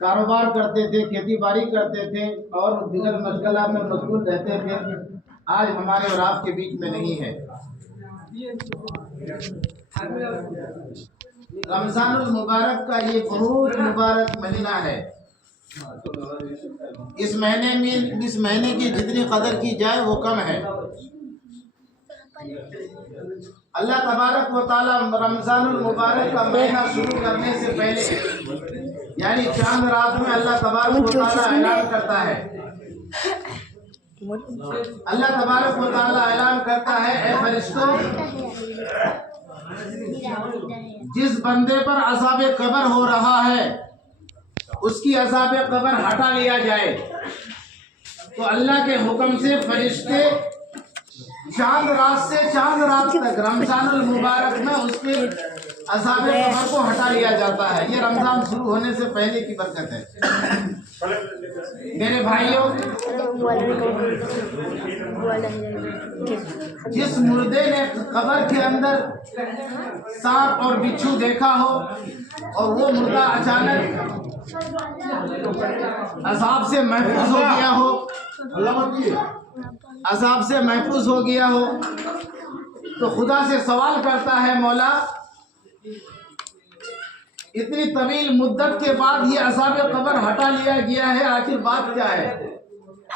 کاروبار کرتے تھے، کھیتی باڑی کرتے تھے اور دیگر مشغلات میں مشغول رہتے تھے، آج ہمارے اور آپ کے بیچ میں نہیں ہے۔ رمضان المبارک کا یہ بہت مبارک مہینہ ہے۔ اس مہینے کی جتنی قدر کی جائے وہ کم ہے۔ اللہ تبارک و تعالی رمضان المبارک کا مہینہ شروع کرنے سے پہلے یعنی چاند رات میں اللہ تبارک و تعالی اعلان کرتا ہے، اللہ تبارک و تعالی اعلان کرتا ہے، اے فرشتوں، جس بندے پر عذاب قبر ہو رہا ہے اس کی عذاب قبر ہٹا لیا جائے۔ تو اللہ کے حکم سے فرشتے چاند رات تک رمضان المبارک میں اس کے عذاب قبر کو ہٹا لیا جاتا ہے۔ یہ رمضان شروع ہونے سے پہلے کی برکت ہے۔ میرے بھائیوں، جس مردے نے قبر کے اندر سانپ اور بچھو دیکھا ہو اور وہ مردہ اچانک عذاب سے محفوظ ہو گیا ہو، عذاب سے محفوظ ہو گیا ہو تو خدا سے سوال کرتا ہے، مولا اتنی طویل مدت کے بعد یہ عذاب قبر ہٹا لیا گیا ہے، آخر بات کیا ہے؟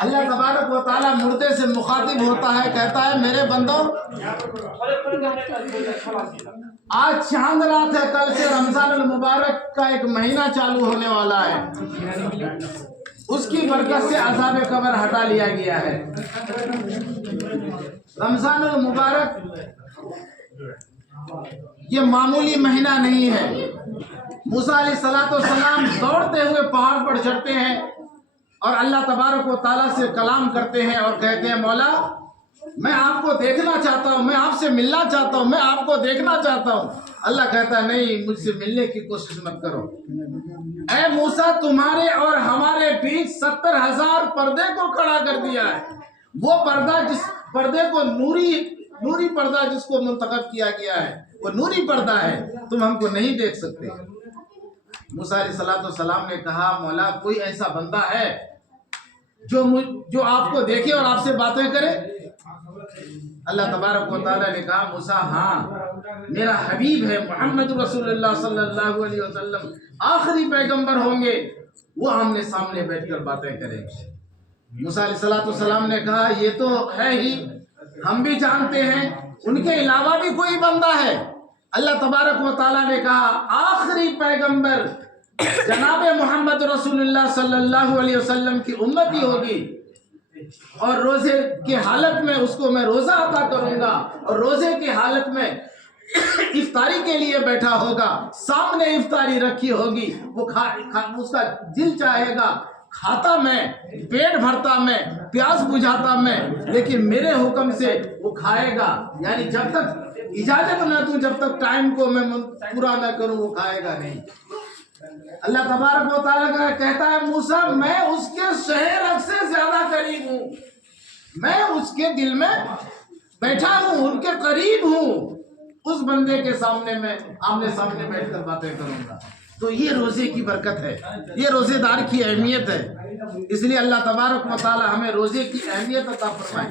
اللہ تبارک و تعالیٰ مردے سے مخاطب ہوتا ہے، کہتا ہے، میرے بندو، آج چاند رات ہے، کل سے رمضان المبارک کا ایک مہینہ چالو ہونے والا ہے، اس کی برکت سے عذاب قبر ہٹا لیا گیا ہے۔ رمضان المبارک یہ معمولی مہینہ نہیں ہے۔ موسیٰ علیہ السلام دوڑتے ہوئے پہاڑ پر چڑھتے ہیں اور اللہ تبارک و تعالیٰ سے کلام کرتے ہیں اور کہتے ہیں، مولا میں آپ کو دیکھنا چاہتا ہوں، میں آپ سے ملنا چاہتا ہوں، میں آپ کو دیکھنا چاہتا ہوں۔ اللہ کہتا ہے، نہیں، مجھ سے ملنے کی کوشش مت کرو۔ اے موسیٰ، تمہارے اور ہمارے بیچ 70,000 پردے کو کھڑا کر دیا ہے۔ وہ پردہ، جس پردے کو نوری پردہ جس کو منتخب کیا گیا ہے، وہ نوری پردہ ہے، تم ہم کو نہیں دیکھ سکتے۔ موسیٰ علیہ السلام نے کہا، مولا کوئی ایسا بندہ ہے جو آپ کو دیکھے اور آپ سے باتیں کرے؟ اللہ تبارک و تعالیٰ نے کہا، موسیٰ ہاں، میرا حبیب ہے محمد رسول اللہ صلی اللہ علیہ وسلم، آخری پیغمبر ہوں گے، وہ آمنے سامنے بیٹھ کر باتیں کریں گے۔ موسیٰ علیہ السلام نے کہا، یہ تو ہے ہی، ہم بھی جانتے ہیں ان کے علاوہ بھی کوئی بندہ ہے۔ اللہ تبارک و تعالیٰ نے کہا، آخری پیغمبر جناب محمد رسول اللہ صلی اللہ علیہ وسلم کی امتی ہوگی، اور روزے کی حالت میں اس کو میں روزہ عطا کروں گا، اور روزے کی حالت میں افطاری کے لیے بیٹھا ہوگا، سامنے افطاری رکھی ہوگی، وہ اس کا دل چاہے گا کھاتا میں، پیٹ بھرتا میں، پیاس بجھاتا میں، لیکن میرے حکم سے وہ کھائے گا، یعنی جب تک اجازت نہ دوں، جب تک ٹائم کو میں پورا نہ کروں، وہ کھائے گا نہیں۔ اللہ تبارک و تعالیٰ کہتا ہے، موسیٰ میں اس کے شہر سے زیادہ قریب ہوں، میں اس کے دل میں بیٹھا ہوں، ان کے قریب ہوں، اس بندے کے سامنے میں آمنے سامنے بیٹھ کر باتیں کروں گا۔ تو یہ روزے کی برکت ہے، یہ روزے دار کی اہمیت ہے۔ اس لیے اللہ تبارک و تعالی ہمیں روزے کی اہمیت عطا فرمائے۔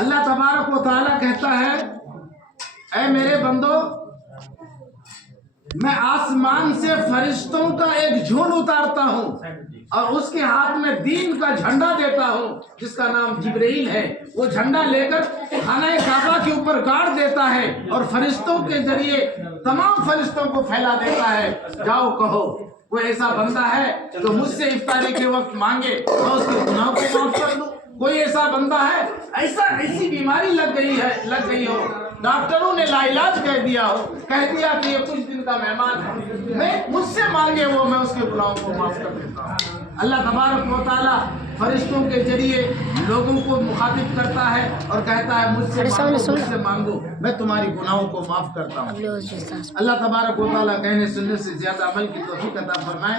اللہ تبارک و تعالی کہتا ہے، اے میرے بندو، میں آسمان سے فرشتوں کا ایک جھنڈ اتارتا ہوں اور اس کے ہاتھ میں دین کا جھنڈا دیتا ہوں، جس کا نام جبرائیل ہے۔ وہ جھنڈا لے کر خانہ کعبہ کے اوپر گاڑ دیتا ہے اور فرشتوں کے ذریعے تمام فرشتوں کو پھیلا دیتا ہے، جاؤ کہو کوئی ایسا بندہ ہے جو مجھ سے افطاری کے وقت مانگے میں اس کے گناہوں کو معاف کر دوں۔ کوئی ایسا بندہ ہے، ایسی بیماری لگ گئی ہو، ڈاکٹروں نے لا علاج کہہ دیا ہو، کہہ دیا کہ یہ کچھ دن کا مہمان ہے، میں مجھ سے مانگے وہ، میں اس کے گناہوں کو معاف کر دیتا ہوں۔ اللہ تبارک و تعالیٰ فرشتوں کے ذریعے لوگوں کو مخاطب کرتا ہے اور کہتا ہے، مجھ سے مانگو، میں تمہاری گناہوں کو معاف کرتا ہوں۔ اللہ تبارک و تعالیٰ کہنے سننے سے زیادہ عمل کی توفیق عطا فرمائے۔